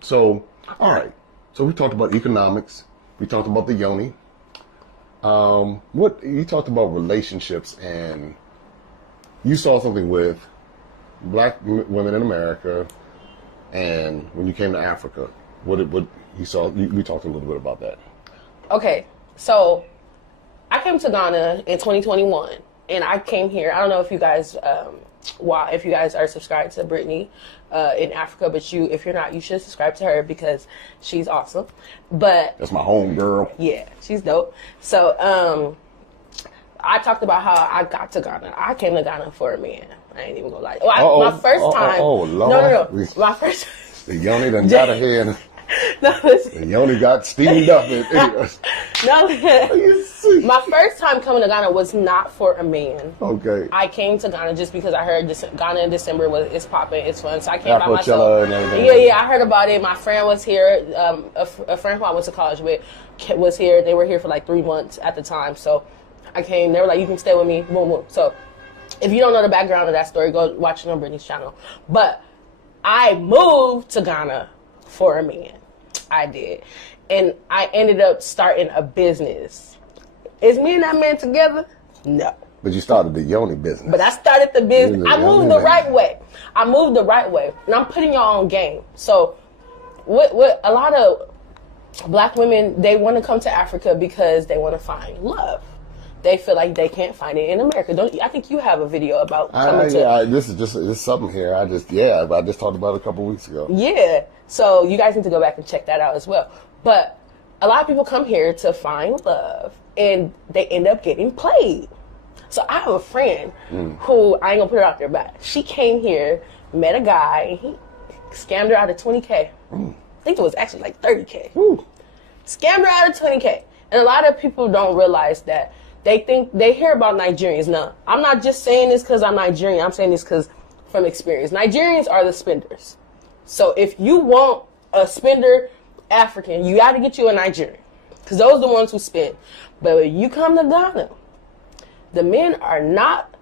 So, all right. So we talked about economics. We talked about the yoni. What you talked about relationships, and you saw something with black women in America, and when you came to Africa, what you saw? We talked a little bit about that. Okay, so I came to Ghana in 2021, and I came here. I don't know if you guys, if you guys are subscribed to Brittany in Africa, but if you're not, you should subscribe to her because she's awesome. But that's my home girl. Yeah, she's dope. So I talked about how I got to Ghana. I came to Ghana for a man. I ain't even gonna lie. My first time. Oh, Lord. No. My first. The yoni done got ahead. No, listen. The yoni got steamed up. No, my first time coming to Ghana was not for a man. Okay. I came to Ghana just because I heard Ghana in December it's popping, it's fun. So I came by myself. And everything. Yeah, I heard about it. My friend was here. A friend who I went to college with was here. They were here for like 3 months at the time. So I came. They were like, "You can stay with me." Boom, boom. So if you don't know the background of that story, go watch it on Brittany's channel. But I moved to Ghana for a man. I did. And I ended up starting a business. Is me and that man together? No. But you started the yoni business. But I started the business. I moved the right way. And I'm putting y'all on game. So what a lot of black women, they want to come to Africa because they want to find love. They feel like they can't find it in America. I think you have a video about coming to... this is something here. I just talked about it a couple weeks ago. Yeah. So you guys need to go back and check that out as well. But a lot of people come here to find love, and they end up getting played. So I have a friend who, I ain't gonna put her out there, but she came here, met a guy, and he scammed her out of 20K. I think it was actually like 30K. Scammed her out of 20K. And a lot of people don't realize that. They hear about Nigerians. Now, I'm not just saying this because I'm Nigerian. I'm saying this because from experience. Nigerians are the spenders. So if you want a spender African, you got to get you a Nigerian. Because those are the ones who spend. But when you come to Ghana, the men are not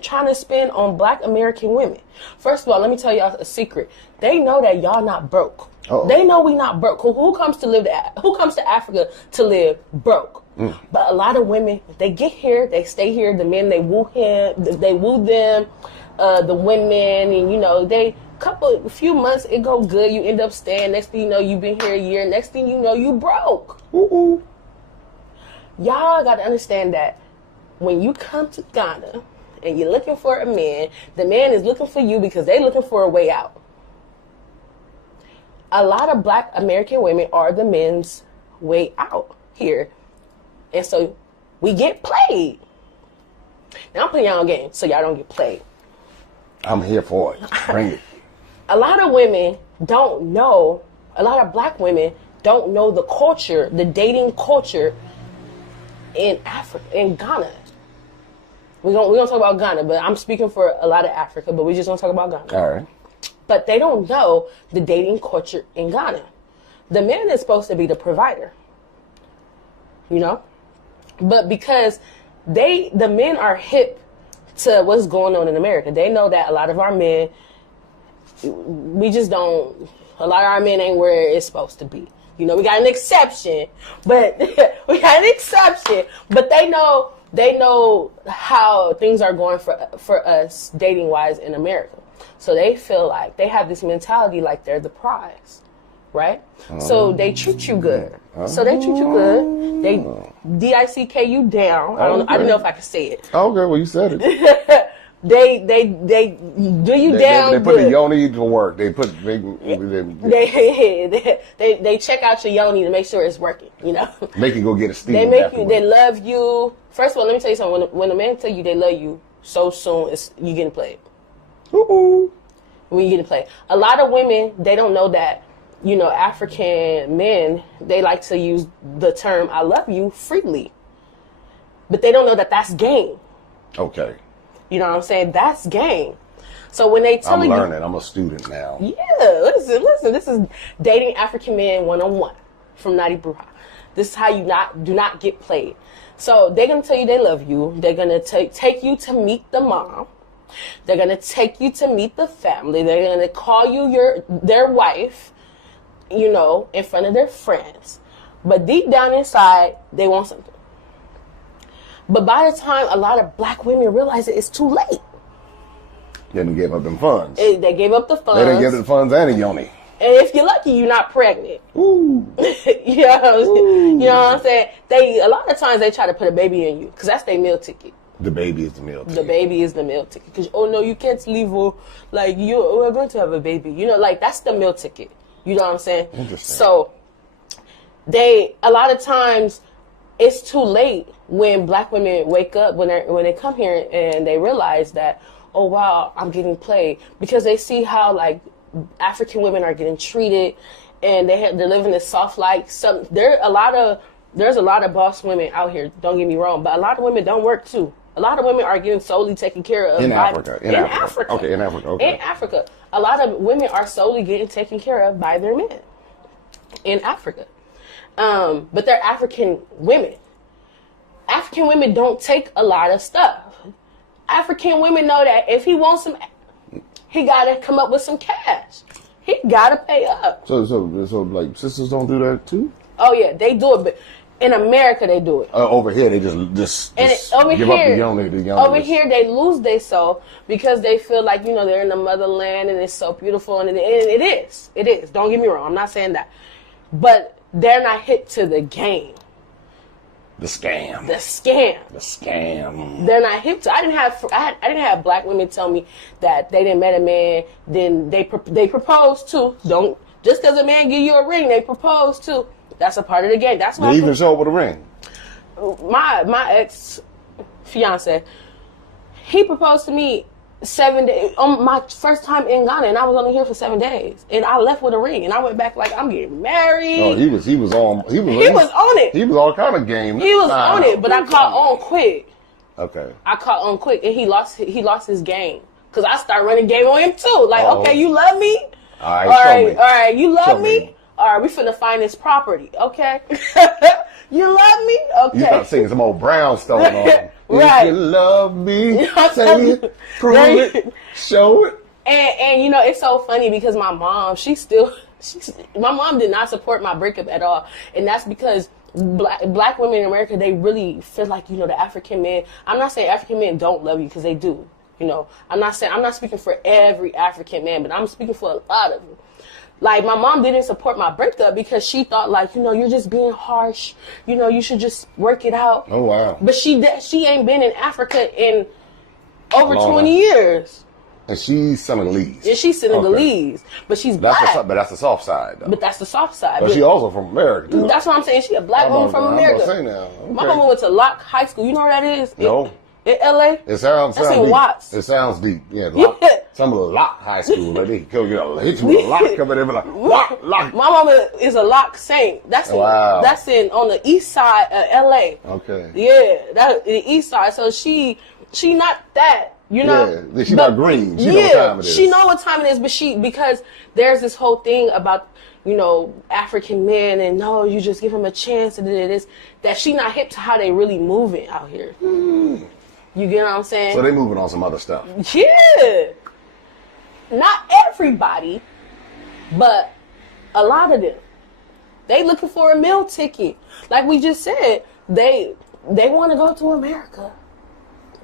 trying to spend on black American women. First of all, let me tell y'all a secret. They know that y'all not broke. Uh-oh. They know we not broke. Who comes to Africa to live broke? But a lot of women, they get here, they stay here. The men, they woo them, the women, and a few months it go good. You end up staying. Next thing you know, you've been here a year. Next thing you know, you broke. Y'all got to understand that when you come to Ghana and you're looking for a man, the man is looking for you because they're looking for a way out. A lot of black American women are the men's way out here. And so we get played. Now I'm putting y'all on game so y'all don't get played. I'm here for it. Bring it. A lot of women don't know, a lot of black women don't know the culture, the dating culture in Africa, in Ghana. We're gonna talk about Ghana, but I'm speaking for a lot of Africa, but we're just gonna talk about Ghana. All right. But they don't know the dating culture in Ghana. The man is supposed to be the provider. But because the men are hip to what's going on in America, they know that a lot of our men, a lot of our men ain't where it's supposed to be. We got an exception, but they know how things are going for us dating wise in America. So they feel like they have this mentality like they're the prize. Right? So they treat you good. They dick you down. I don't know if I can say it. Okay, well you said it. they do you down. They put the yoni to work. They check out your yoni to make sure it's working. Make you go get a steam. They love you. First of all, let me tell you something. When a man tell you they love you so soon, you getting played. When you getting played, a lot of women, they don't know that. African men, they like to use the term "I love you" freely, but they don't know that that's game. Okay. You know what I'm saying? That's game. So when they tell you, I'm learning. I'm a student now. Yeah, listen. This is dating African men 101 from NautiBruja. This is how you do not get played. So they're gonna tell you they love you. They're gonna take you to meet the mom. They're gonna take you to meet the family. They're gonna call you their wife. you know, in front of their friends. But deep down inside, they want something. But by the time a lot of black women realize it, it's too late. They didn't give up them funds. They gave up the funds. They didn't give the funds and a yoni. And if you're lucky, you're not pregnant. Ooh. You know what I'm saying? A lot of times they try to put a baby in you because that's their meal ticket. The baby is the meal ticket. The baby is the meal ticket. Because, oh no, you can't leave. Like, we're going to have a baby. You know, like, that's the meal ticket. You know what I'm saying? Interesting. So, a lot of times, it's too late when black women wake up, when they come here and they realize that, oh wow, I'm getting played. Because they see how, like, African women are getting treated, and they're living this soft life. There's a lot of boss women out here. Don't get me wrong, but a lot of women don't work too. A lot of women are getting solely taken care of in Africa. In Africa. Okay, in Africa. Okay. In Africa, a lot of women are solely getting taken care of by their men in Africa. But they're African women. African women don't take a lot of stuff. African women know that if he wants some, he got to come up with some cash. He got to pay up. So like sisters don't do that too? Oh yeah, they do it, but in America they do it. Over here they just give up the yoni. Over here they lose their soul because they feel like, you know, they're in the motherland and it's so beautiful, and it is. It is. Don't get me wrong. I'm not saying that, but they're not hip to the game. The scam. They're not hip to. I didn't have black women tell me that they didn't met a man, then they proposed to. Don't just because a man give you a ring, they propose to. That's a part of the game. That's why they even show up with a ring. My ex fiance, he proposed to me 7 days on my first time in Ghana, and I was only here for 7 days, and I left with a ring, and I went back like, I'm getting married. Oh, he was on it. He was all kind of game. He was on it, but I caught on quick. Okay. I caught on quick, and he lost his game because I started running game on him too. Like, okay, you love me. All right, you love me. All right, we finna find this property. Okay, you love me. Okay. You start singing some old brownstone on him. Right. If you love me, say it, prove it, show it. And you know, it's so funny because my mom, my mom did not support my breakup at all. And that's because black women in America, they really feel like, you know, the African men, I'm not saying African men don't love you, because they do. You know, I'm not speaking for every African man, but I'm speaking for a lot of them. Like, my mom didn't support my breakup because she thought, like, you know, you're just being harsh. You know, you should just work it out. Oh, wow. But she ain't been in Africa in over 20 years. And she's Senegalese. Yeah, she's Senegalese. Okay. But she's black. But that's the soft side, though. But that's the soft side. But she also from America, too. That's what I'm saying. She a black woman from America. Okay. My mama went to Locke High School. You know where that is? No. In L.A.? It sounds That's in deep. Watts. It sounds deep. Yeah, some of the Locke High School, like they hit you with a lock coming in, like, lock. My mama is a Locke saint. That's on the east side of L.A. Okay. Yeah, the east side. So she not that, you know. Yeah, she not green. She know what time it is. She know what time it is, but because there's this whole thing about, you know, African men and no, you just give them a chance and this, that she not hip to how they really moving out here. Mm. You get what I'm saying? So they moving on some other stuff. Yeah. Not everybody, but a lot of them. They looking for a meal ticket. Like we just said, they want to go to America.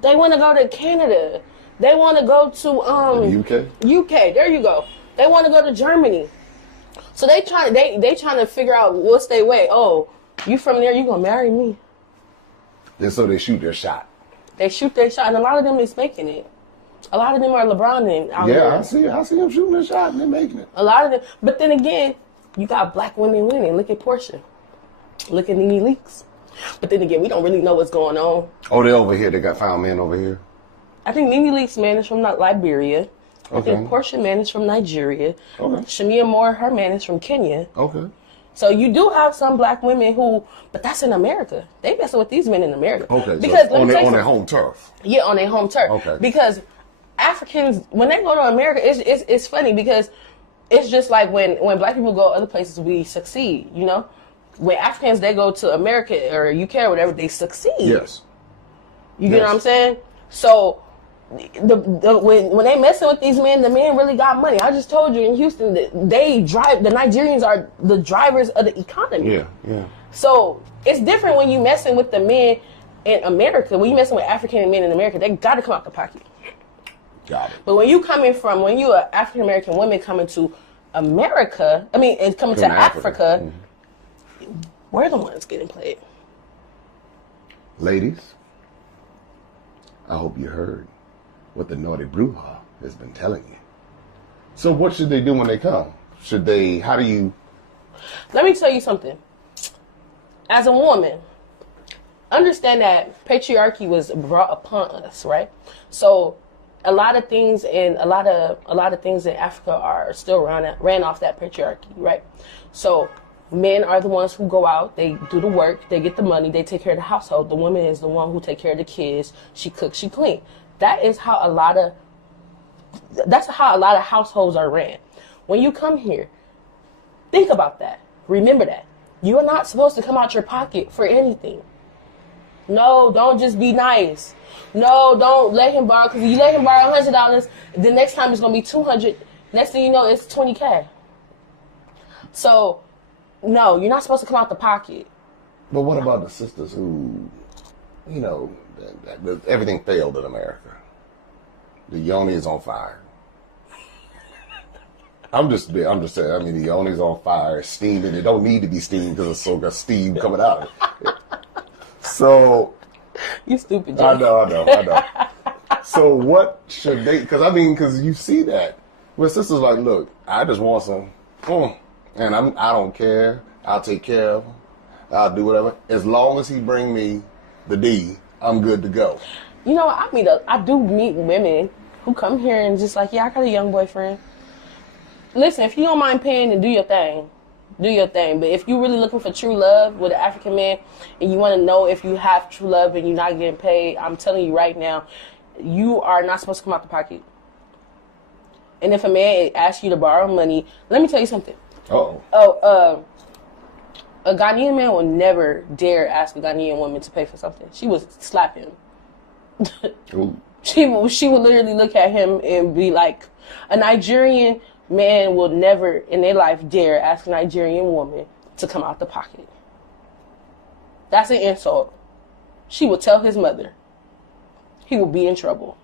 They want to go to Canada. They want to go to UK. There you go. They want to go to Germany. So they trying to figure out what's their way. Oh, you from there? You gonna marry me? And so they shoot their shot. They shoot their shot, and a lot of them is making it. A lot of them are LeBron out there. I see them shooting their shot and they're making it. A lot of them, but then again, you got black women winning. Look at Portia. Look at Nene Leakes. But then again, we don't really know what's going on. Oh, they over here. They got found men over here. I think Nene Leakes' man is from Liberia. Okay. I think Portia man is from Nigeria. Okay. Shamia Moore, her man is from Kenya. Okay. So you do have some black women but that's in America. They messing with these men in America. Okay. Because so on their home turf. Yeah, on their home turf. Okay. Because Africans, when they go to America, it's funny because it's just like when black people go other places, we succeed. You know, when Africans they go to America or UK or whatever, they succeed. Yes. You get what I'm saying? So when they messing with these men, the men really got money. I just told you in Houston that they drive. The Nigerians are the drivers of the economy. Yeah. So it's different when you messing with the men in America. When you messing with African men in America, they got to come out the pocket. Got it. But when you an African American woman coming to America, and coming to Africa, we're the ones getting played. Ladies, I hope you heard what the NautiBruja has been telling you. So what should they do when they come? Let me tell you something. As a woman, understand that patriarchy was brought upon us, right? So a lot of things in Africa are still ran off that patriarchy, right? So men are the ones who go out, they do the work, they get the money, they take care of the household. The woman is the one who take care of the kids. She cooks, she clean. That's how a lot of households are ran. When you come here, think about that. Remember that. You are not supposed to come out your pocket for anything. No, don't just be nice. No, don't let him borrow, because you let him borrow $100, the next time it's going to be $200. Next thing you know, it's $20K. So, no, you're not supposed to come out the pocket. But what about the sisters who, everything failed in America? The yoni is on fire. I'm just saying, the yoni's on fire, steaming. It don't need to be steamed because it's so got steam coming out of it. So. You stupid, Jay. I know. So what should they, because you see that. Where sisters like, look, I just want some, and I don't care. I'll take care of him. I'll do whatever. As long as he bring me the D, I'm good to go. I do meet women who come here and just like, yeah, I got a young boyfriend. Listen, if you don't mind paying, then do your thing. Do your thing. But if you're really looking for true love with an African man and you want to know if you have true love and you're not getting paid, I'm telling you right now, you are not supposed to come out the pocket. And if a man asks you to borrow money, let me tell you something. A Ghanaian man will never dare ask a Ghanaian woman to pay for something. She would slap him. She would literally look at him and be like, a Nigerian man will never in their life dare ask a Nigerian woman to come out the pocket. That's an insult. She will tell his mother. He will be in trouble.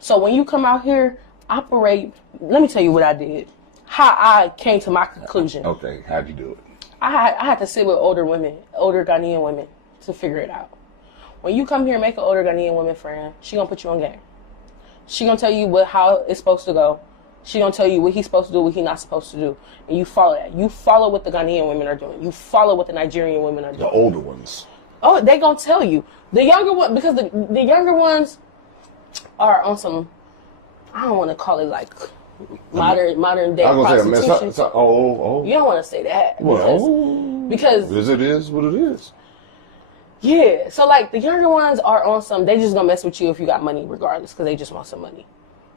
So when you come out here, operate. Let me tell you what I did. How I came to my conclusion. Okay, how'd you do it? I had to sit with older Ghanaian women to figure it out. When you come here, make an older Ghanaian woman friend. She gonna put you on game. She gonna tell you how it's supposed to go. She gonna tell you what he's supposed to do, what he's not supposed to do, and you follow that. You follow what the Ghanaian women are doing. You follow what the Nigerian women are doing. The older ones. Oh, they gonna tell you. The younger one, because the younger ones are on some, I don't want to call it like modern day prostitution. You don't want to say that. Because it is what it is. Yeah, so like the younger ones are on some, they just gonna mess with you if you got money regardless, because they just want some money,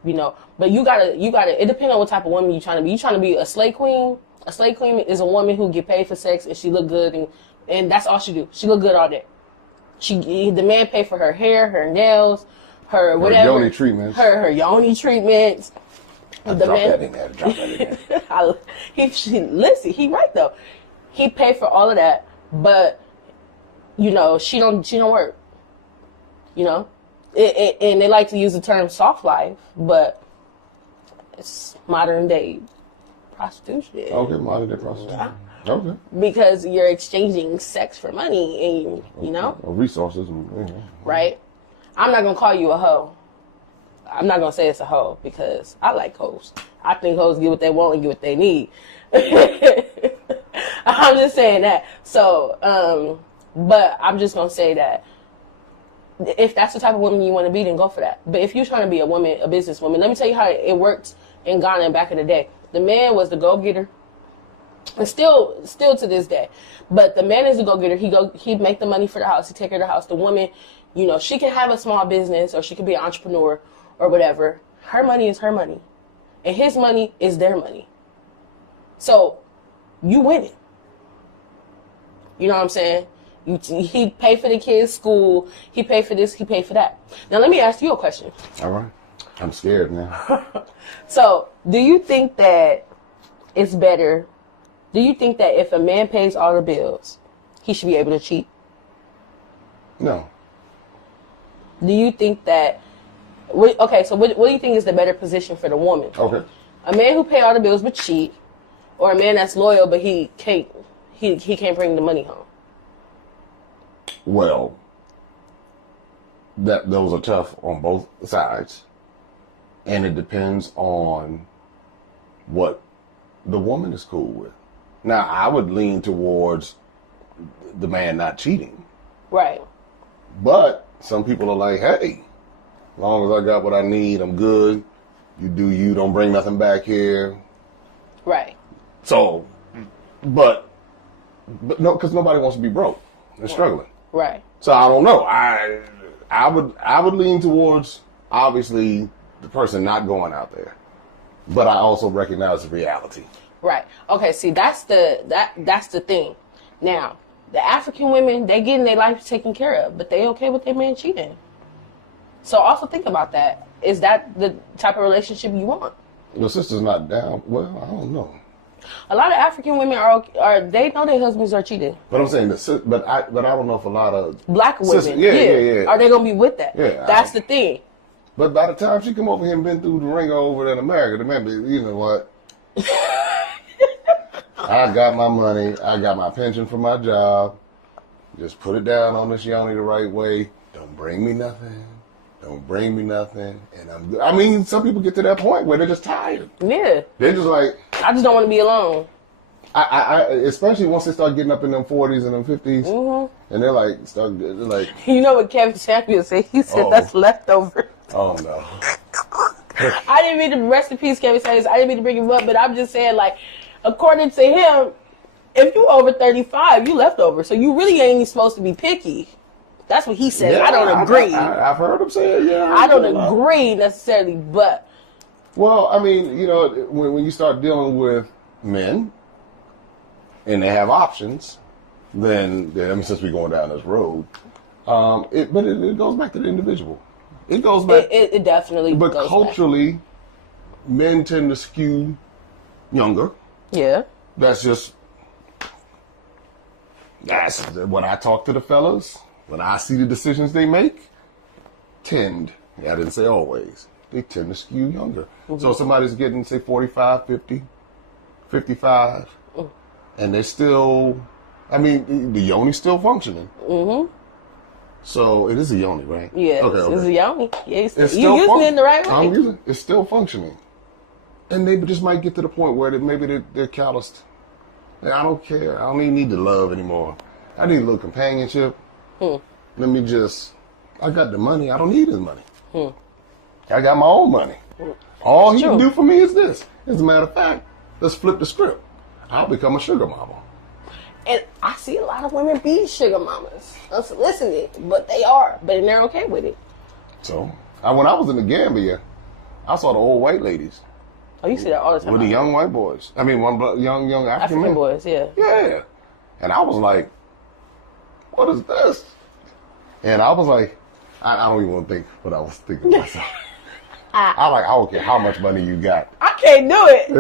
But you gotta, it depends on what type of woman you trying to be. You trying to be a slave queen? A slave queen is a woman who get paid for sex and she look good and that's all she do. She look good all day. The man pay for her hair, her nails, her whatever. Her yoni treatments. Her yoni treatments. Drop that in there. Listen, he right though. He paid for all of that, but she don't work. And they like to use the term soft life, but it's modern day prostitution. Okay, modern day prostitution. Yeah. Okay. Because you're exchanging sex for money, and or resources, right? I'm not gonna call you a hoe. I'm not gonna say it's a hoe because I like hoes. I think hoes get what they want and get what they need. I'm just saying that. So, but I'm just gonna say that if that's the type of woman you want to be, then go for that. But if you're trying to be a businesswoman, let me tell you how it worked in Ghana back in the day. The man was the go-getter, and still to this day. But the man is the go-getter. He'd make the money for the house. He'd take care of the house. The woman, she can have a small business or she can be an entrepreneur or whatever. Her money is her money, and his money is their money. So you winning. You know what I'm saying? He paid for the kids' school. He paid for this. He paid for that. Now, let me ask you a question. All right. I'm scared now. So, do you think that it's better? Do you think that if a man pays all the bills, he should be able to cheat? No. Do you think that... Okay, so what do you think is the better position for the woman? Okay. A man who pay all the bills but cheat, or a man that's loyal but he can't bring the money home? Well, those are tough on both sides, and it depends on what the woman is cool with. Now, I would lean towards the man not cheating, Right. but some people are like, "Hey, as long as I got what I need, I'm good. You do you. Don't bring nothing back here." Right. So, but no, because nobody wants to be broke and struggling. Right. So I don't know. I would lean towards obviously the person not going out there, but I also recognize the reality. Right. Okay. See, that's the thing. Now, the African women, they getting their life taken care of, but they okay with their man cheating. So also think about that. Is that the type of relationship you want? The sister's not down. Well, I don't know. A lot of African women are they know their husbands are cheating. But I'm saying but I don't know if a lot of Black women, yeah. Are they gonna be with that? Yeah, That's the thing. But by the time she come over here and been through the ringer over there in America, remember, you know what? I got my money. I got my pension from my job. Just put it down on this yoni the right way. Don't bring me nothing. Don't bring me nothing. And I'm good. I mean, some people get to that point where they're just tired. Yeah. They're just like, I just don't want to be alone. I especially once they start getting up in them 40s and them 50s, and they're like, You know what Kevin Samuel said? He said that's leftover. Oh no. I didn't mean to rest in peace, Kevin Samuel. I didn't mean to bring him up, but I'm just saying, like, according to him, if you over 35, you leftover. So you really ain't even supposed to be picky. That's what he said. Yeah, I don't agree. I've heard him say it, yeah. I don't agree necessarily, but... Well, I mean, you know, when you start dealing with men and they have options, then I mean, since we're going down this road, it goes back to the individual. It goes back. It definitely But goes culturally, men tend to skew younger. Yeah. That's when I talk to the fellas, when I see the decisions they make, I didn't say always, they tend to skew younger. So if somebody's getting, say, 45, 50, 55, and they're still, I mean, the yoni's still functioning. So it is a yoni, right? Yeah, Okay. It's a yoni. Yeah, It's you still using it in the right way. I'm using it's still functioning. And they just might get to the point where maybe they're calloused. I don't care. I don't even need the love anymore. I need a little companionship. Let me I got the money. I don't need his money. I got my own money. All he can do for me is this. As a matter of fact, let's flip the script. I'll become a sugar mama. And I see a lot of women be sugar mamas. Unsolicited, but they are. But they're okay with it. So, when I was in the Gambia, I saw the old white ladies. Oh, you see that all the time. With the young white boys. I mean, young African men. boys, yeah. Yeah. And I was like, what is this? And I was like, I don't even want to think what I was thinking to myself. I don't care how much money you got. I can't do it.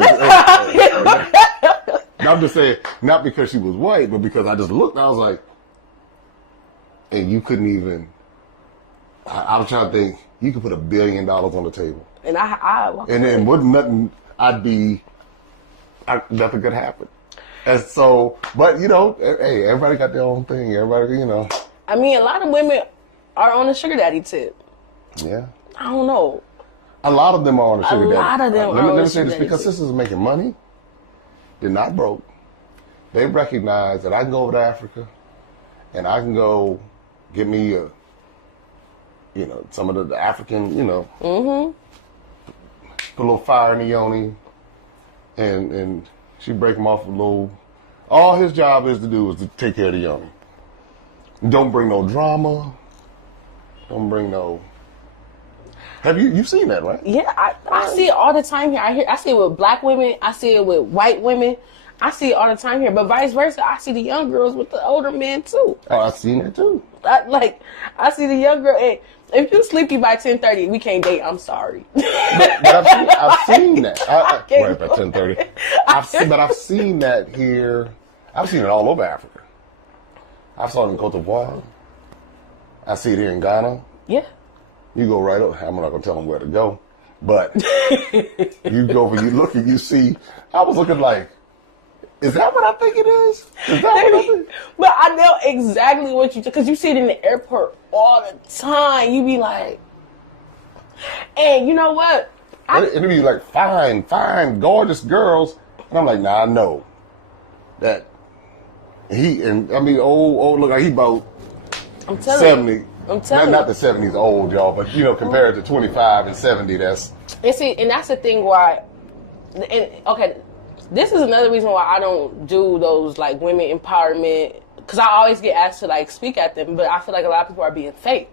I'm just saying, not because she was white, but because I just looked and I was like, and you couldn't even, I was trying to think, you could put $1 billion on the table. And and then nothing could happen. And so, but you know, hey, everybody got their own thing. Everybody, you know. I mean, a lot of women are on the sugar daddy tip. Yeah. I don't know. A lot of them are on the sugar daddy. A lot of them are on the sugar daddy. Let me say this, because sisters are making money. They're not broke. They recognize that I can go over to Africa and I can go get me some of the African, put a little fire in the yoni, and she break him off a little. All his job is to take care of the yoni. Don't bring no drama. Don't bring no. Have you've seen that, right? Yeah, I see it all the time here. I see it with black women. I see it with white women. I see it all the time here, but vice versa, I see the young girls with the older men too. Oh, I've seen that too. I see the young girl. And if you sleepy by 10:30, we can't date. I'm sorry. But I've seen that. Right by 10:30. But I've seen that here. I've seen it all over Africa. I've saw it in Cote d'Ivoire. I see it here in Ghana. Yeah. You go right up. I'm not gonna tell them where to go, but you go over. You look and you see. I was looking like, is that what I think it is? Is that what I think? But I know exactly what you do, because you see it in the airport all the time. You be like, and you know what? It'd be like fine, gorgeous girls, and I'm like, nah, I know that old look like he about I'm telling 70. you. I'm telling you. Not the 70's old, y'all, but compared to 25 and 70, that's. And that's the thing why. And okay. This is another reason why I don't do those like women empowerment, because I always get asked to like speak at them, but I feel like a lot of people are being fake.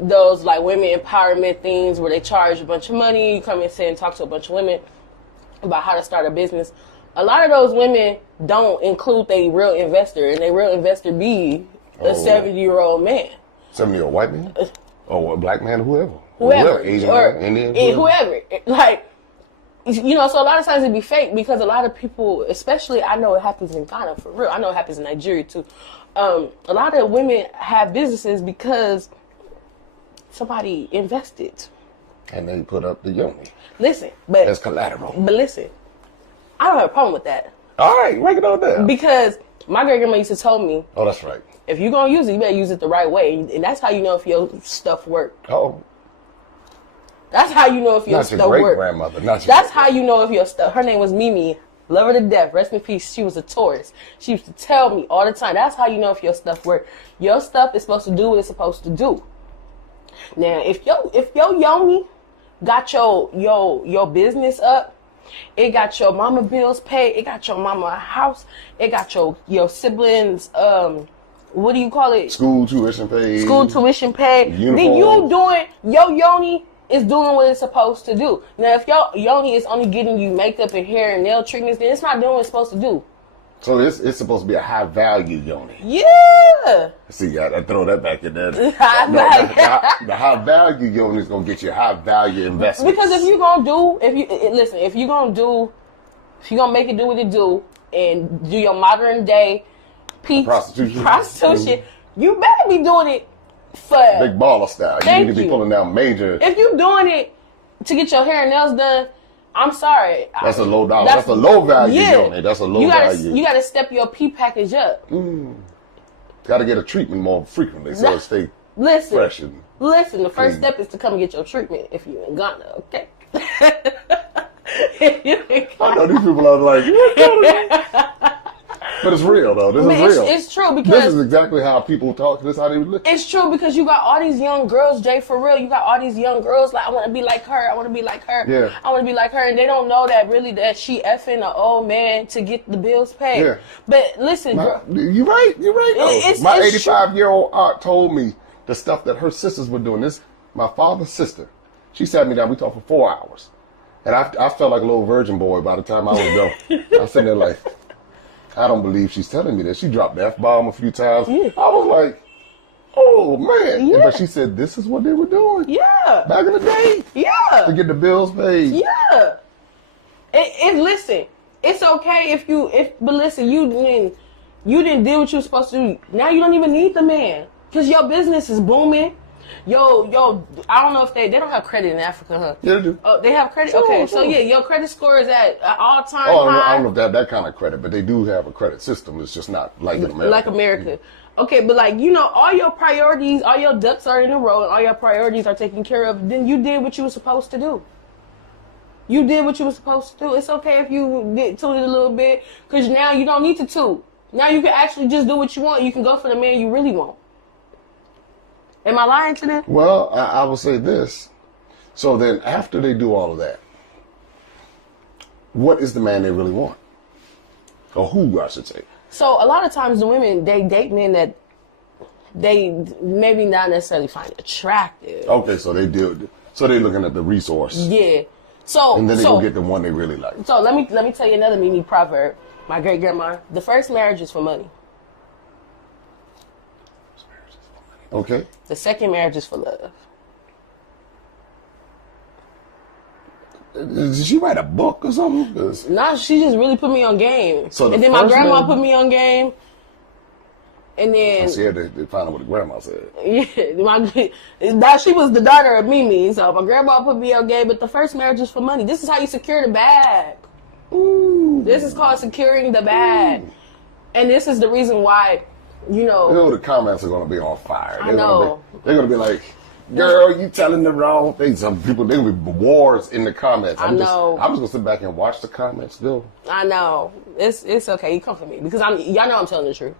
Those like women empowerment things where they charge a bunch of money, you come and sit and talk to a bunch of women about how to start a business. A lot of those women don't include their real investor, and their real investor be a 70-year-old man. 70-year-old white man? Or a black man, whoever. Asian man, Indian, whoever. Like, so a lot of times it'd be fake, because a lot of people, especially, I know it happens in Ghana for real. I know it happens in Nigeria too. A lot of women have businesses because somebody invested. And they put up the yoni. Listen, but as collateral. But listen, I don't have a problem with that. All right, break it on down. Because my great grandma used to tell me, oh, that's right. If you're gonna use it, you better use it the right way, and that's how you know if your stuff works. Oh. That's how you know if your stuff works. Not your great-grandmother. That's how you know if your stuff. Her name was Mimi. Love her to death. Rest in peace. She was a Taurus. She used to tell me all the time. That's how you know if your stuff works. Your stuff is supposed to do what it's supposed to do. Now, if your yoni got your business up, it got your mama bills paid, it got your mama a house, it got your siblings, what do you call it? School tuition paid. Then you doing, your yoni is doing what it's supposed to do. Now, if your yoni is only getting you makeup and hair and nail treatments, then it's not doing what it's supposed to do. So it's supposed to be a high value yoni. Yeah. See, I throw that back in there. The high value yoni is gonna get you high value investments. Because if you're gonna make it do what it do and do your modern day prostitution, you better be doing it for big baller style. You need to be pulling down major. If you're doing it to get your hair and nails done, I'm sorry. That's a low dollar. That's a low value yoni. That's a low value. You gotta step your pee package up. Gotta get a treatment more frequently so it stay fresh and Listen, the first step is to come and get your treatment if you're in Ghana, okay? I know these people are like, but it's real though. This is real. It's true, because this is exactly how people talk. This is how they look. It's true, because you got all these young girls, Jay, for real. You got all these young girls like, I want to be like her. I want to be like her. Yeah. I want to be like her, and they don't know that really that she effing an old man to get the bills paid. Yeah. But listen, you're right. You're right. My 85-year-old aunt told me the stuff that her sisters were doing. This my father's sister. She sat me down. We talked for 4 hours, and I felt like a little virgin boy by the time I was done. I was sitting there like, I don't believe she's telling me that. She dropped the F-bomb a few times. Yeah. I was like, oh, man. Yeah. But she said this is what they were doing. Yeah. Back in the day. Yeah. To get the bills paid. Yeah. And listen, it's okay but listen, you didn't do what you were supposed to do. Now you don't even need the man, because your business is booming. Yo, I don't know if they don't have credit in Africa, huh? Yeah, they do. Oh, they have credit? Sure, okay, sure. So yeah, your credit score is at all-time high. I don't know if they have that kind of credit, but they do have a credit system. It's just not like in America. Like America. Okay, but all your priorities, all your ducks are in a row, and all your priorities are taken care of, then you did what you were supposed to do. You did what you were supposed to do. It's okay if you did toot it a little bit, because now you don't need to toot. Now you can actually just do what you want. You can go for the man you really want. Am I lying to them? Well, I will say this. So then after they do all of that, what is the man they really want? Or who, I should say. So a lot of times the women, they date men that they maybe not necessarily find attractive. Okay, so they're looking at the resource. Yeah. And then they go get the one they really like. So let me tell you another Mimi proverb. My great grandma: the first marriage is for money. Okay. The second marriage is for love. Did she write a book or something? Nah, she just really put me on game. So and then my grandma put me on game. And then... I see her, they found out what the grandma said. Yeah, she was the daughter of Mimi, so my grandma put me on game, but the first marriage is for money. This is how you secure the bag. Ooh. This is called securing the bag. Ooh. And this is the reason why, You know the comments are going to be on fire. I know. They're going to be like, girl, you telling the wrong thing. Some people, they're going to be wars in the comments. I'm just going to sit back and watch the comments go. I know. It's okay. You come for me because y'all know I'm telling the truth.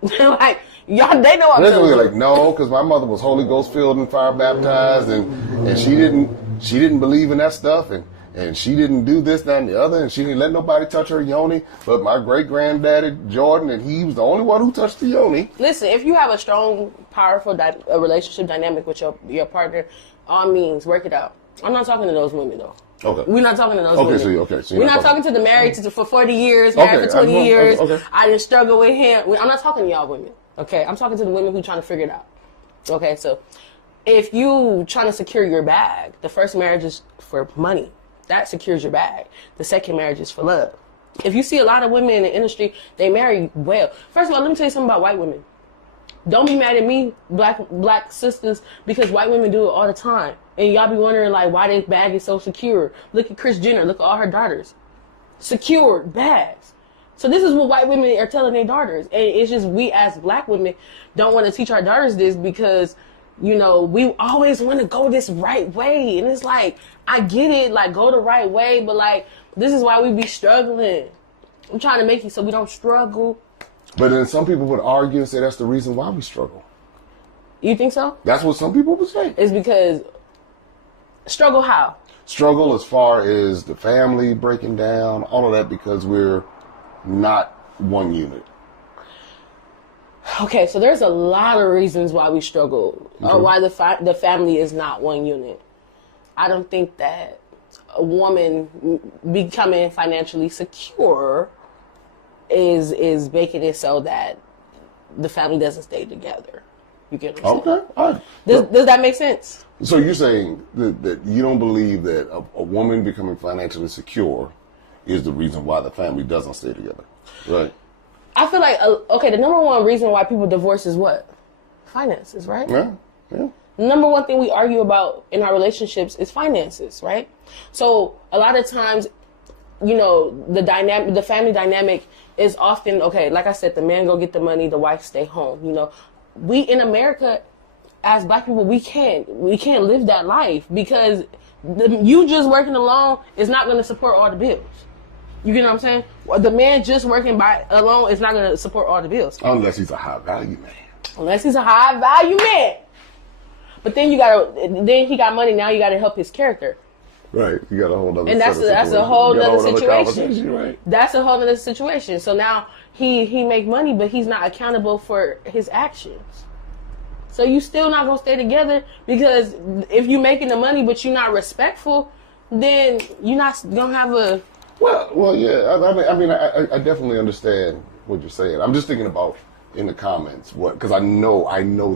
Like, y'all, they know I'm telling the truth. Like, no, because my mother was Holy Ghost filled and fire baptized, and she didn't believe in that stuff, and she didn't do this, that, and the other, and she didn't let nobody touch her yoni. But my great granddaddy Jordan, and he was the only one who touched the yoni. Listen, if you have a strong, powerful a relationship dynamic with your partner, all means work it out. I'm not talking to those women though. Okay. We're not talking to those women. So we're not talking to the married for 40 years, married for 20 years. Okay. I didn't struggle with him. I'm not talking to y'all women. Okay. I'm talking to the women who trying to figure it out. Okay. So if you trying to secure your bag, the first marriage is for money. That secures your bag. The second marriage is for love. If you see a lot of women in the industry, they marry well. First of all, let me tell you something about white women. Don't be mad at me, black sisters, because white women do it all the time. And y'all be wondering, like, why their bag is so secure. Look at Kris Jenner. Look at all her daughters. Secured bags. So this is what white women are telling their daughters. And it's just we as black women don't want to teach our daughters this because, we always want to go this right way. And it's like, I get it, like, go the right way. But, like, this is why we be struggling. I'm trying to make it so we don't struggle. But then some people would argue and say that's the reason why we struggle. You think so? That's what some people would say. It's because... Struggle how? Struggle as far as the family breaking down, all of that, because we're not one unit. Okay, so there's a lot of reasons why we struggle, or why the family is not one unit. I don't think that a woman becoming financially secure is making it so that the family doesn't stay together. You get what I'm saying? Okay. All right. Does that make sense? So you're saying that you don't believe that a woman becoming financially secure is the reason why the family doesn't stay together, right? I feel like, the number one reason why people divorce is what? Finances, right? Yeah. The number one thing we argue about in our relationships is finances, right? So a lot of times, the family dynamic is often, like I said, the man go get the money, the wife stay home. We in America, as black people, we can't live that life because you just working alone is not going to support all the bills. You get what I'm saying? The man just working alone is not going to support all the bills. Unless he's a high value man. Unless he's a high value man. But then he got money. Now you got to help his character. Right. You got a whole other. And that's a whole other situation. Right. That's a whole other situation. So now he make money, but he's not accountable for his actions. So you still not gonna stay together because if you making the money but you're not respectful, then you're not gonna have a. Well, yeah. I mean, I definitely understand what you're saying. I'm just thinking about in the comments because I know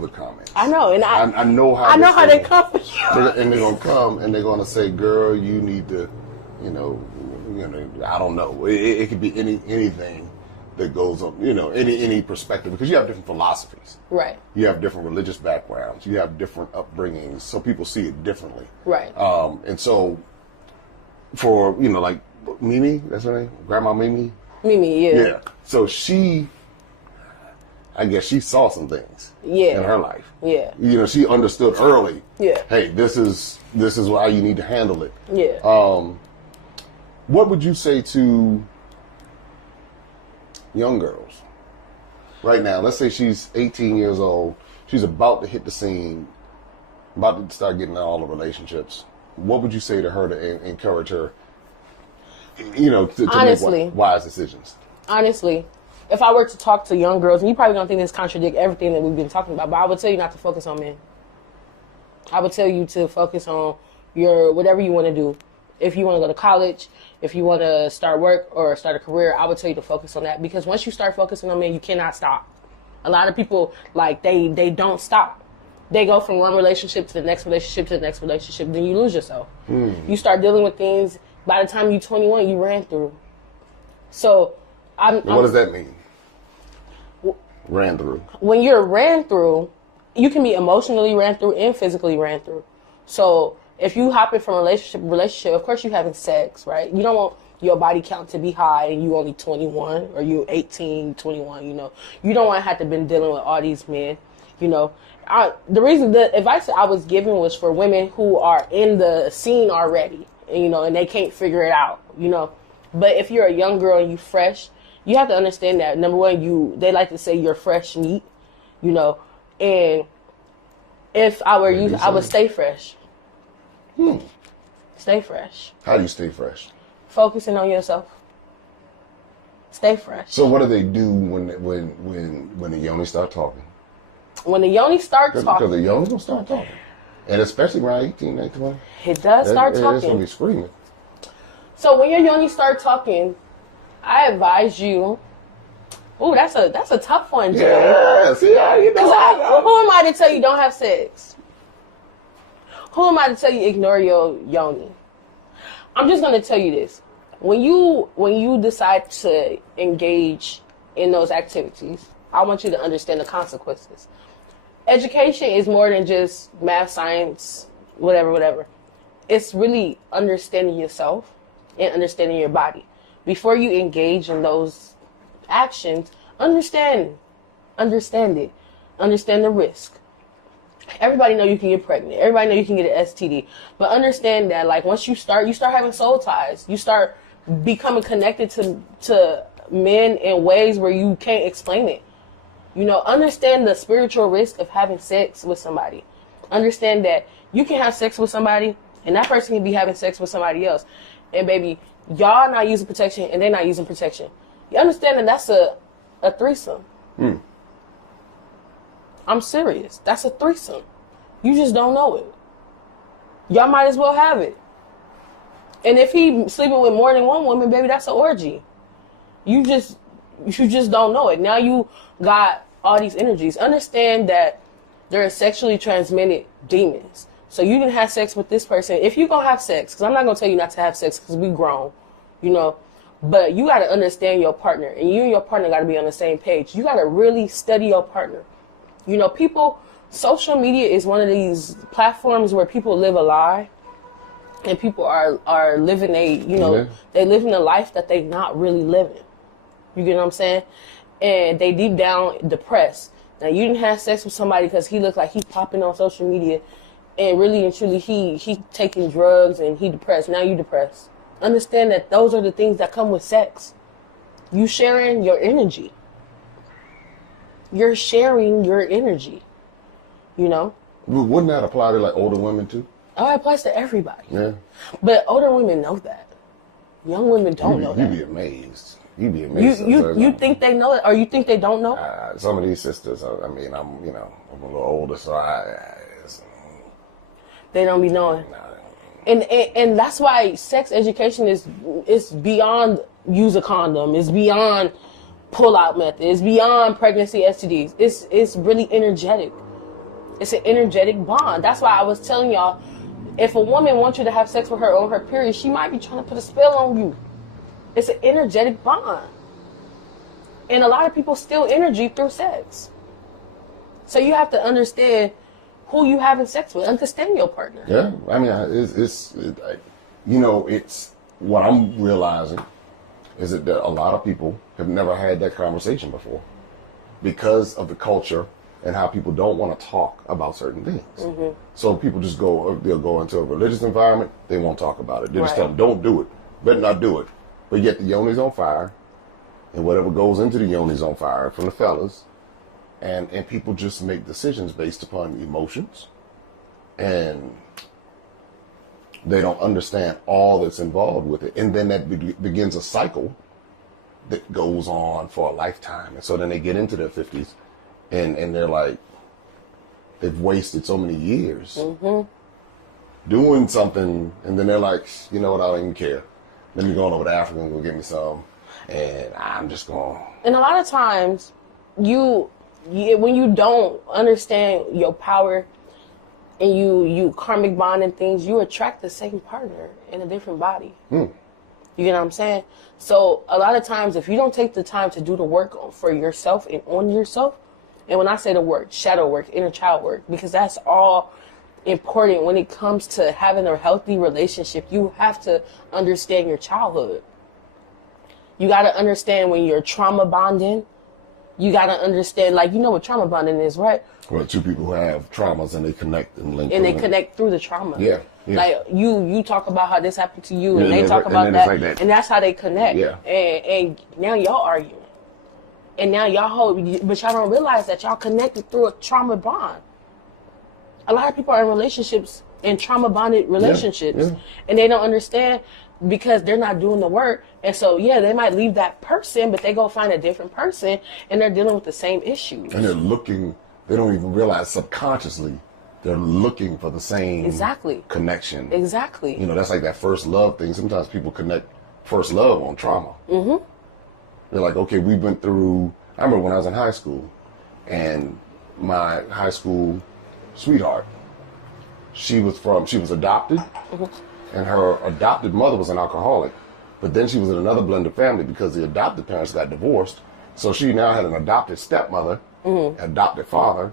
the comments. I know, and I know how. I know how they come for you. And they're gonna come and they're gonna say, "Girl, you need to, I don't know. It could be anything that goes up, any perspective because you have different philosophies. Right. You have different religious backgrounds. You have different upbringings, so people see it differently. Right. And so, for like Mimi, that's her name, Grandma Mimi. Mimi, yeah. Yeah. So I guess she saw some things. Yeah. In her life. Yeah. She understood early. Yeah. Hey, this is how you need to handle it. Yeah. What would you say to young girls right now? Let's say she's 18 years old. She's about to hit the scene, about to start getting in all the relationships. What would you say to her to encourage her, to honestly, make wise decisions? Honestly, if I were to talk to young girls, and you probably don't think this contradict everything that we've been talking about, but I would tell you not to focus on men. I would tell you to focus on your whatever you want to do. if you want to go to college, if you want to start work or start a career, I would tell you to focus on that, because once you start focusing on men, you cannot stop. A lot of people, like, they don't stop. They go from one relationship to the next relationship to the next relationship, then you lose yourself. You start dealing with things, by the time you're 21, you ran through. So, what does that mean? Ran through. When you're ran through, you can be emotionally ran through and physically ran through. So, if you hop in from relationship to relationship, of course you're having sex, right? You don't want your body count to be high and you only 21 or you 18, 21, you know. You don't want to have to been dealing with all these men, you know. The reason, the advice that I was given was for women who are in the scene already, and, you know, and they can't figure it out, you know. But if you're a young girl and you fresh, you have to understand that, number one, they like to say you're fresh meat, you know. And if I were you, I would stay fresh. Stay fresh. How do you stay fresh? Focusing on yourself. Stay fresh. So what do they do when the yoni start talking? When the yoni starts talking. Because the yoni's going to start talking. And especially around 18, 19, it does start talking. It's going to be screaming. So when your yoni start talking, I advise you. Ooh, that's a tough one, Jay. Yeah, see, you know. Who am I to tell you don't have sex? Who am I to tell you ignore your yoni? I'm just going to tell you this. When you decide to engage in those activities, I want you to understand the consequences. Education is more than just math, science, whatever. It's really understanding yourself and understanding your body. Before you engage in those actions, understand it. Understand the risk. Everybody know you can get pregnant. Everybody know you can get an STD. But understand that, like, once you start having soul ties. You start becoming connected to men in ways where you can't explain it. You know, understand the spiritual risk of having sex with somebody. Understand that you can have sex with somebody and that person can be having sex with somebody else. And baby, y'all not using protection and they're not using protection. You understand that that's a threesome. I'm serious. That's a threesome. You just don't know it. Y'all might as well have it. And if he sleeping with more than one woman, baby, that's an orgy. You just don't know it. Now you got all these energies. Understand that there are sexually transmitted demons. So you can have sex with this person. If you're going to have sex, because I'm not going to tell you not to have sex because we grown, you know. But you got to understand your partner. And you and your partner got to be on the same page. You got to really study your partner. You know, social media is one of these platforms where people live a lie. And people are living they living a life that they not really living. You get what I'm saying? And they deep down depressed. Now, you didn't have sex with somebody because he looked like he popping on social media. And really and truly, he taking drugs and he depressed. Now you depressed. Understand that those are the things that come with sex. You sharing your energy. You're sharing your energy. You know? Wouldn't that apply to, like, older women, too? Oh, it applies to everybody. Yeah. But older women know that. Young women don't know that. You'd be amazed. You'd be amazed. You think they know it, or you think they don't know? Some of these sisters, I mean, I'm a little older, so they don't be knowing. And that's why sex education is beyond use a condom. It's beyond pull-out method. It's beyond pregnancy STDs. It's really energetic. It's an energetic bond. That's why I was telling y'all, if a woman wants you to have sex with her on her period, she might be trying to put a spell on you. It's an energetic bond. And a lot of people steal energy through sex. So you have to understand who you having sex with. Understand your partner. Yeah, I mean, it's what I'm realizing is that a lot of people have never had that conversation before because of the culture and how people don't want to talk about certain things. Mm-hmm. So people just they'll go into a religious environment, they won't talk about it. They just tell them, don't do it, better not do it. But yet the yoni's on fire, and whatever goes into the yoni's on fire from the fellas, and people just make decisions based upon emotions, and they don't understand all that's involved with it. And then that begins a cycle that goes on for a lifetime. And so then they get into their 50s, and they're like, they've wasted so many years. Mm-hmm. doing something, and then they're like, you know what, I don't even care. Let me go on over to Africa and go get me some, and I'm just going. And a lot of times, you when you don't understand your power, and you karmic bond and things, you attract the same partner in a different body. You get what I'm saying? So a lot of times, if you don't take the time to do the work for yourself and on yourself, and when I say the work, shadow work, inner child work, because that's all important when it comes to having a healthy relationship. You have to understand your childhood. You got to understand when you're trauma bonding. You got to understand, like, you know what trauma bonding is, right? Well, two people who have traumas and they connect and link. And they connect through the trauma. Yeah. Like you talk about how this happened to you, and they talk about that, like and that's how they connect. Yeah. And now y'all arguing, and now y'all but y'all don't realize that y'all connected through a trauma bond. A lot of people are in relationships, in trauma bonded relationships, and they don't understand because they're not doing the work. And so, they might leave that person, but they go find a different person, and they're dealing with the same issues. And they're looking. They don't even realize subconsciously they're looking for the same connection. Exactly. You know, that's like that first love thing. Sometimes people connect first love on trauma. Mm-hmm. They're like, okay, we went through. I remember when I was in high school, and my high school sweetheart, she was adopted, and her adopted mother was an alcoholic, but then she was in another blended family because the adopted parents got divorced, so she now had an adopted stepmother, adopted father,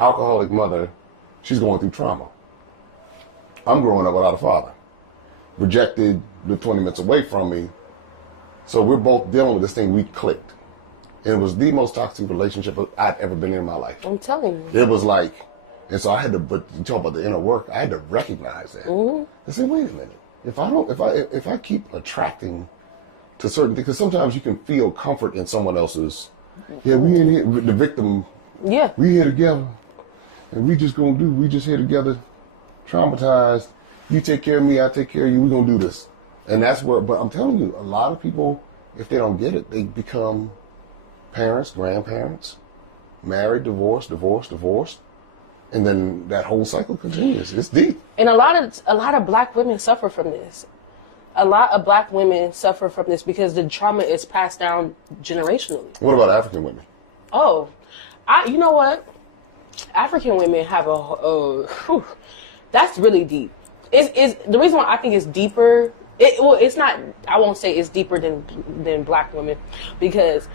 alcoholic mother. She's going through trauma. I'm growing up without a father, rejected, lived 20 minutes away from me, so we're both dealing with this thing. We clicked, and it was the most toxic relationship I'd ever been in my life. I'm telling you. It was like. And so I had to, but you talk about the inner work, I had to recognize that. And say, wait a minute. If I keep attracting to certain things, because sometimes you can feel comfort in someone else's, we in here, the victim, we here together, and we just here together, traumatized. You take care of me, I take care of you, we're going to do this. And that's where, but I'm telling you, a lot of people, if they don't get it, they become parents, grandparents, married, divorced. And then that whole cycle continues. It's deep. And a lot of black women suffer from this. A lot of black women suffer from this because the trauma is passed down generationally. What about African women? Oh, you know what? African women have that's really deep. It's the reason why I think it's deeper. It's not. I won't say it's deeper than black women, because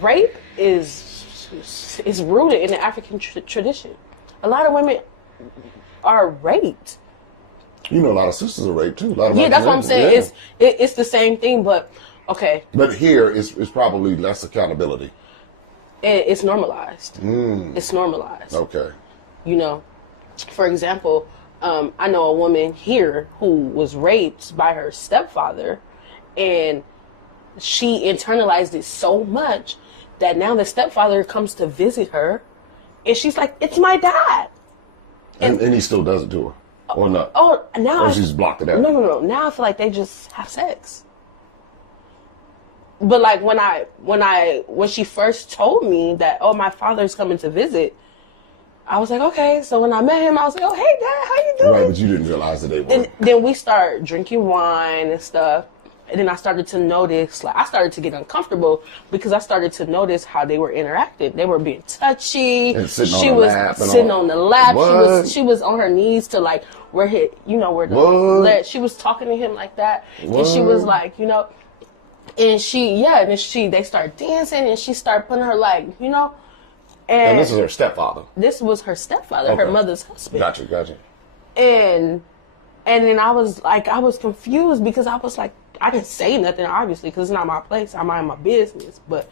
rape is rooted in the African tradition. A lot of women are raped. You know, a lot of sisters are raped too. That's what I'm saying. Yeah. It's the same thing, but okay. But here it's probably less accountability. And it's normalized. It's normalized. Okay. You know, for example, I know a woman here who was raped by her stepfather, and she internalized it so much that now the stepfather comes to visit her, and she's like, "It's my dad," and he still does it to her, or not? Oh, now she's blocked it out. No. Now I feel like they just have sex. But like when she first told me that, oh, my father's coming to visit, I was like, okay. So when I met him, I was like, oh, hey, Dad, how you doing? Right, but you didn't realize that they were. And then we start drinking wine and stuff. And then I started to notice, like, I started to get uncomfortable because I started to notice how they were interacting. They were being touchy. And sitting she on was lap sitting on the lap. What? She was on her knees to like where the she was talking to him like that. What? And she was like, and they started dancing, and she started putting her like, And this is her stepfather. This was her stepfather, Okay. her mother's husband. Gotcha. And then I was confused because I was like, I didn't say nothing, obviously, because it's not my place. I'm minding my business. But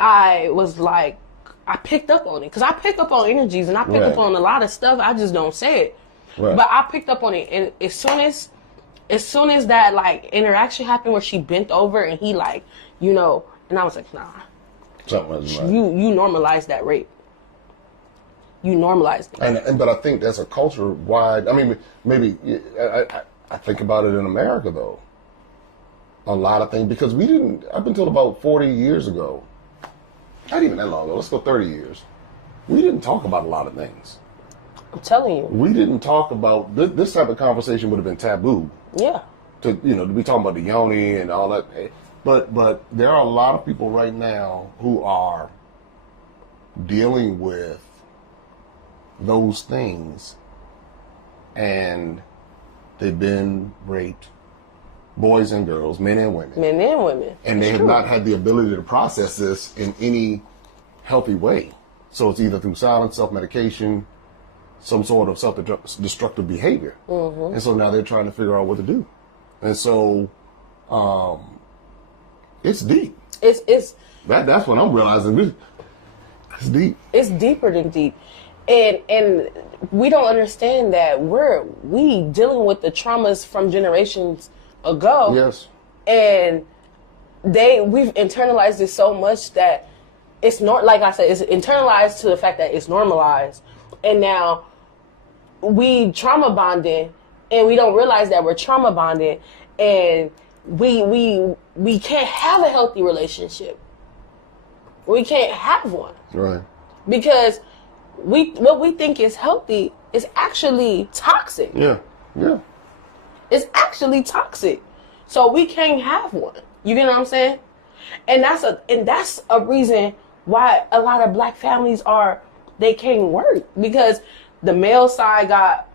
I was like, I picked up on it. Because I pick up on energies, and I pick up on a lot of stuff. I just don't say it. Right. But I picked up on it. And as soon as that, like, interaction happened where she bent over and he, like, and I was like, nah. Something wasn't right. You normalized that rape. You normalized it. But I think that's a culture-wide. I mean, maybe I think about it in America, though. A lot of things, because we didn't, up until about 40 years ago, not even that long ago, let's go 30 years, we didn't talk about a lot of things. I'm telling you. We didn't talk about this type of conversation would have been taboo. Yeah. To be talking about the yoni and all that. But there are a lot of people right now who are dealing with those things, and they've been raped, boys and girls, men and women. Men and women. And they have not had the ability to process this in any healthy way. So it's either through silence, self-medication, some sort of self-destructive behavior. Mm-hmm. And so now they're trying to figure out what to do. And so it's deep. It's that's what I'm realizing. It's deep. It's deeper than deep. And we don't understand that we dealing with the traumas from generations ago. Yes. And we've internalized it so much that it's not, like I said, it's internalized to the fact that it's normalized. And now we trauma bonding, and we don't realize that we're trauma bonding, and we can't have a healthy relationship. We can't have one. Right. Because what we think is healthy is actually toxic. Yeah. Yeah. It's actually toxic. So we can't have one. You get what I'm saying? And that's a reason why a lot of black families they can't work, because the male side got,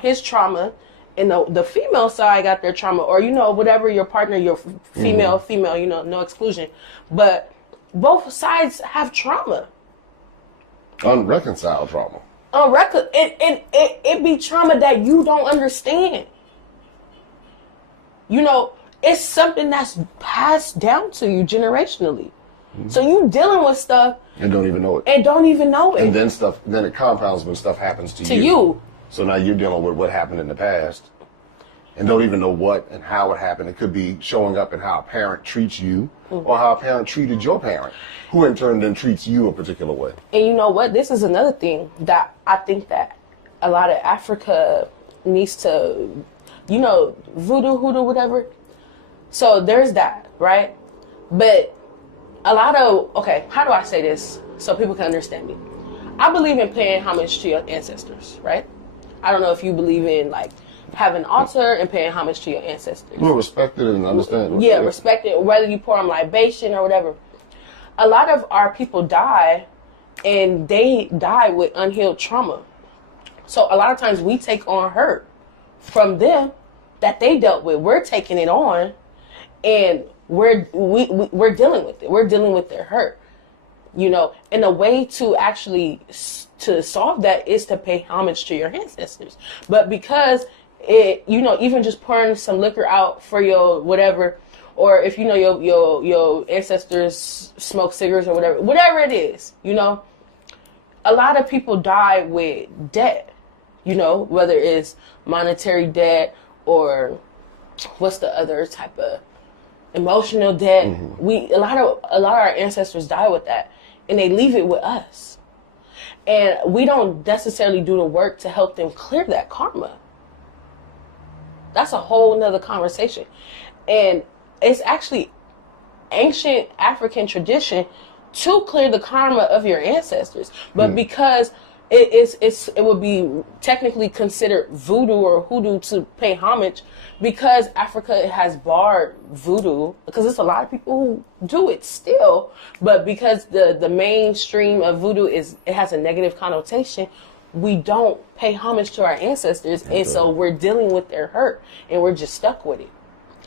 his trauma, and the female side got their trauma, or whatever your partner, your female, no exclusion, but both sides have trauma. Unreconciled trauma. It be trauma that you don't understand. It's something that's passed down to you generationally. Mm-hmm. So you dealing with stuff and don't even know it. And then it compounds when stuff happens to you. you. So now you're dealing with what happened in the past and don't even know what and how it happened. It could be showing up in how a parent treats you, mm-hmm. or how a parent treated your parent, who in turn then treats you a particular way. And you know what? This is another thing that I think that a lot of Africa needs to, voodoo, hoodoo, whatever. So there's that, right? But a lot of, how do I say this so people can understand me? I believe in paying homage to your ancestors, right? I don't know if you believe in, having an altar and paying homage to your ancestors. Well, respect it and understand it. Yeah, respect it, whether you pour them libation or whatever. A lot of our people die, and they die with unhealed trauma. So a lot of times we take on hurt from them that they dealt with. We're taking it on, and we're dealing with it. We're dealing with their hurt, And a way to actually to solve that is to pay homage to your ancestors. But because even just pouring some liquor out for your whatever, or if your ancestors smoke cigarettes or whatever it is, a lot of people die with debt, whether it's monetary debt or what's the other type of emotional debt. Mm-hmm. A lot of our ancestors die with that, and they leave it with us. And we don't necessarily do the work to help them clear that karma. That's a whole nother conversation. And it's actually ancient African tradition to clear the karma of your ancestors. But because it would be technically considered voodoo or hoodoo to pay homage, because Africa has barred voodoo, because there's a lot of people who do it still, but because the mainstream of voodoo it has a negative connotation, we don't pay homage to our ancestors, and so we're dealing with their hurt, and we're just stuck with it,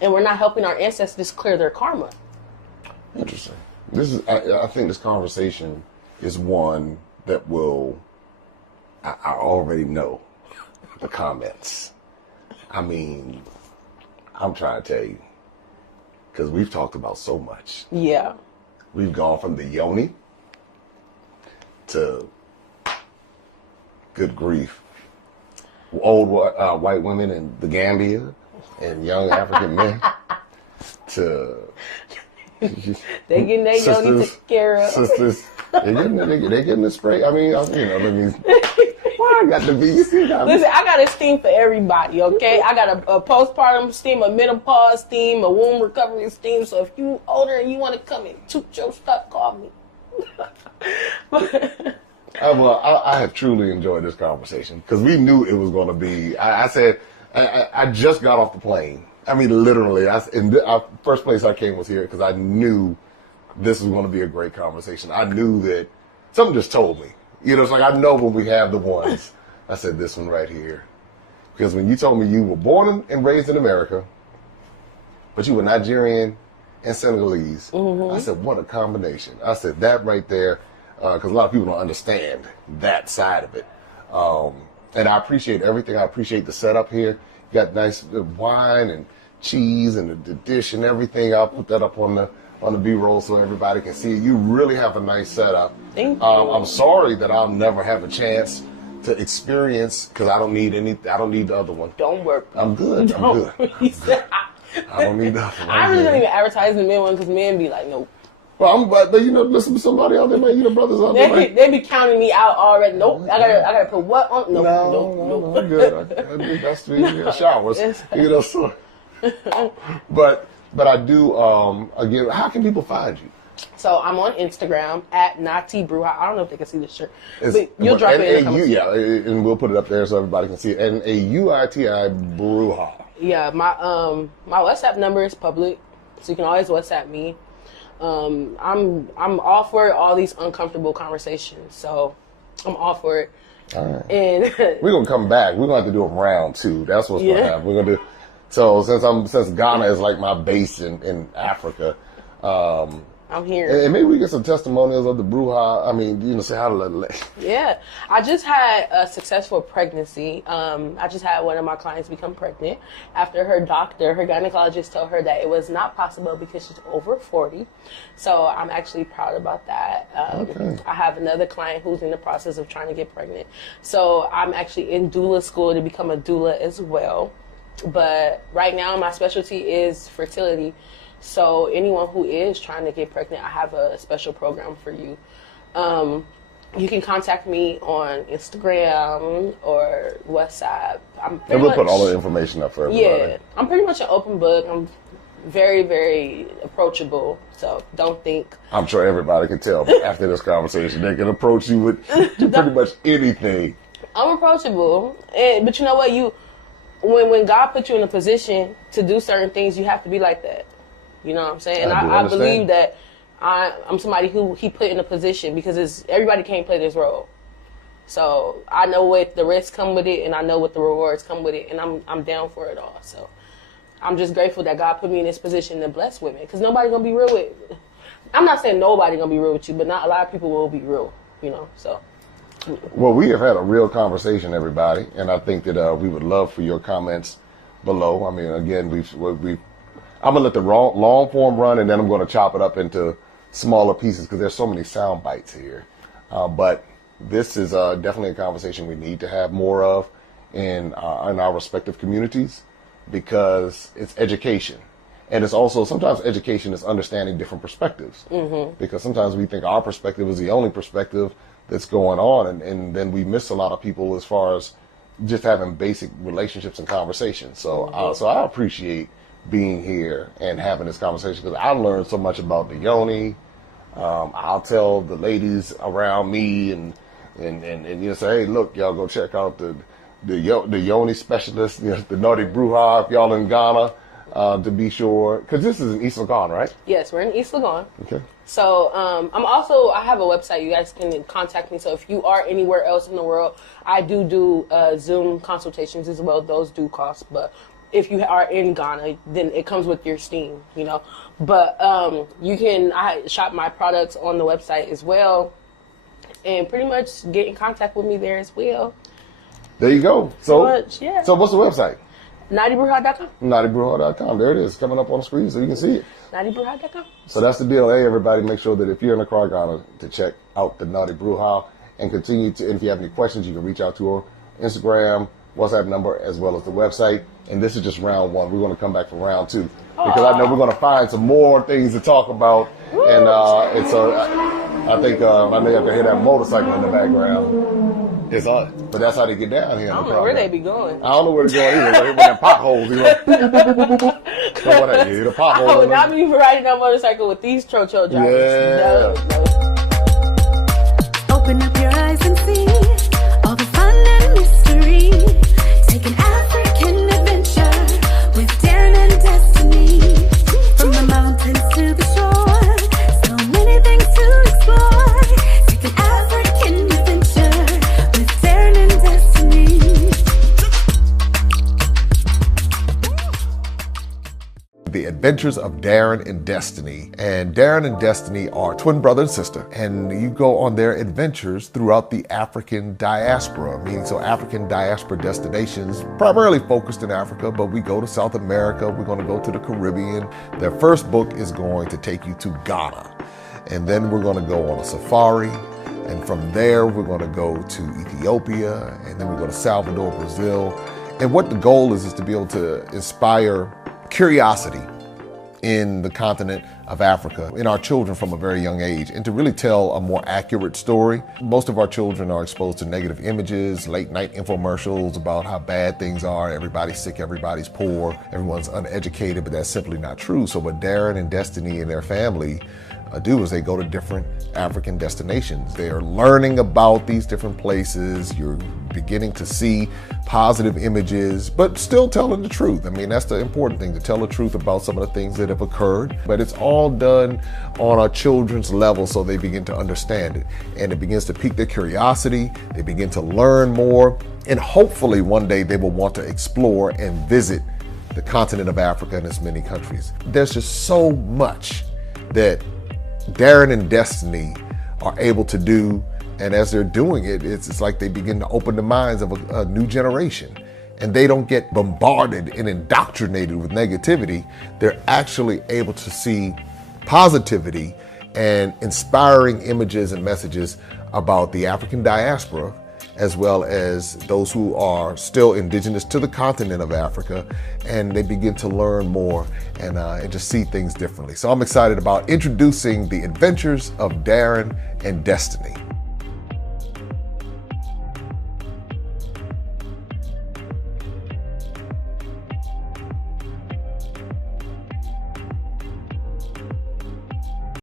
and we're not helping our ancestors clear their karma. Interesting. I think this conversation is one that will. I already know the comments. I mean, I'm trying to tell you, because we've talked about so much. Yeah. We've gone from the yoni to, good grief, old white women in the Gambia and young African men to they getting their yoni taken care of. Sisters, they're getting the spray. I mean, why I got to be? Listen, I got a steam for everybody, okay? I got a postpartum steam, a menopause steam, a womb recovery steam. So if you older and you want to come and toot your stuff, call me. I have truly enjoyed this conversation because we knew it was going to be. I said, I just got off the plane. I mean, literally, first place I came was here because I knew this was going to be a great conversation. I knew that something just told me. You know, it's like I know when we have the ones. I said this one right here. Because when you told me you were born and raised in America, but you were Nigerian and Senegalese, I said, what a combination. I said, that right there, because a lot of people don't understand that side of it. And I appreciate everything. I appreciate the setup here. You got nice wine and cheese and the dish and everything. I'll put that up on the B-roll so everybody can see it. You really have a nice setup. Thank you. I'm sorry that I'll never have a chance to experience because I don't need the other one. Don't worry. I'm good. I'm good. I don't need that one. I really don't even advertise the men one because men be like, nope. Well, but you know, listen to somebody out there, man. You know, brothers out there. They be counting me out already. Nope. I gotta put what on? No. I'm good. I do best to get showers. You know, so. But I do. Again, how can people find you? So I'm on Instagram at NautiBruja. I don't know if they can see this shirt, but you'll drop it in the comments. Yeah, and we'll put it up there so everybody can see it. And NautiBruja. Bruja. Yeah, my WhatsApp number is public, so you can always WhatsApp me. I'm all for all these uncomfortable conversations, so I'm all for it. All right. And we're gonna come back. We're gonna have to do a round 2. That's what's gonna happen. We're gonna do. So since Ghana is like my base in Africa, I'm here. And maybe we get some testimonials of the Bruja. I mean, you know, say how to. Yeah, I just had a successful pregnancy. I just had one of my clients become pregnant after her gynecologist told her that it was not possible because she's over 40. So I'm actually proud about that. Okay. I have another client who's in the process of trying to get pregnant. So I'm actually in doula school to become a doula as well. But right now my specialty is fertility. So anyone who is trying to get pregnant, I have a special program for you. You can contact me on Instagram or WhatsApp. And we'll put all the information up for everybody. Yeah, I'm pretty much an open book. I'm very, very approachable. So don't think. I'm sure everybody can tell after this conversation. They can approach you with pretty much anything. I'm approachable. But you know what? When God put you in a position to do certain things, you have to be like that. You know what I'm saying? And I believe that I'm somebody who he put in a position because everybody can't play this role. So I know what the risks come with it, and I know what the rewards come with it, and I'm down for it all. So I'm just grateful that God put me in this position to bless women because nobody's gonna be real with. I'm not saying nobody's gonna be real with you, but not a lot of people will be real. You know, so. Well, we have had a real conversation, everybody, and I think that we would love for your comments below. I mean, again, I'm gonna let the long form run, and then I'm gonna chop it up into smaller pieces because there's so many sound bites here. But this is definitely a conversation we need to have more of in our respective communities because it's education, and it's also sometimes education is understanding different perspectives. Mm-hmm. Because sometimes we think our perspective is the only perspective that's going on, and then we miss a lot of people as far as just having basic relationships and conversations. So, so I appreciate being here and having this conversation because I learned so much about the yoni. I'll tell the ladies around me and you know, say, hey, look, y'all go check out the yoni specialist, you know, the NautiBruja, if y'all in Ghana, to be sure, because this is in East Legon, right? Yes, we're in East Legon. Okay. So I have a website. You guys can contact me. So if you are anywhere else in the world, I do Zoom consultations as well. Those do cost, but if you are in Ghana, then it comes with your Steam, you know. But I shop my products on the website as well, and pretty much get in contact with me there as well. There you go. So what's the website? NautiBruja.com. NautiBruja.com. There it is, coming up on the screen so you can see it. NautiBruja.com. So that's the deal. Hey, everybody, make sure that if you're in Accra, Ghana, to check out the NautiBruja and continue to, and if you have any questions, you can reach out to her Instagram, WhatsApp number, as well as the website. And this is just round 1. We're going to come back for round 2 because I know we're going to find some more things to talk about. Woo, and so I think I know you can hear that motorcycle in the background. It's on, but that's how they get down here. I don't know where they be going. I don't know where they're going either. They're in potholes. So what you the potholes. I would not be riding that motorcycle with these trocho drivers. Yeah. No. Open up your eyes and see all the fun and mystery. Take an African adventure with Darren and Destiny. From the mountains to the shore, so many things to explore. Take an African adventure with Darren and Destiny. The Adventures of Darren and Destiny. And Darren and Destiny are twin brother and sister, and you go on their adventures throughout the African diaspora, meaning so African diaspora destinations, primarily focused in Africa, but we go to South America, we're going to go to the Caribbean. Their first book is going to take you to Ghana, and then we're going to go on a safari, and from there we're going to go to Ethiopia, and then we go to Salvador, Brazil. And what the goal is to be able to inspire curiosity in the continent of Africa, in our children from a very young age, and to really tell a more accurate story. Most of our children are exposed to negative images, late night infomercials about how bad things are, everybody's sick, everybody's poor, everyone's uneducated, but that's simply not true. So what Darren and Destiny and their family do is they go to different African destinations. They are learning about these different places. You're beginning to see positive images, but still telling the truth. I mean, that's the important thing, to tell the truth about some of the things that have occurred. But it's all done on our children's level so they begin to understand it. And it begins to pique their curiosity. They begin to learn more. And hopefully one day they will want to explore and visit the continent of Africa and its many countries. There's just so much that Darren and Destiny are able to do, and as they're doing it, it's like they begin to open the minds of a new generation, and they don't get bombarded and indoctrinated with negativity. They're actually able to see positivity and inspiring images and messages about the African diaspora, as well as those who are still indigenous to the continent of Africa, and they begin to learn more and just see things differently. So I'm excited about introducing the Adventures of Darren and Destiny.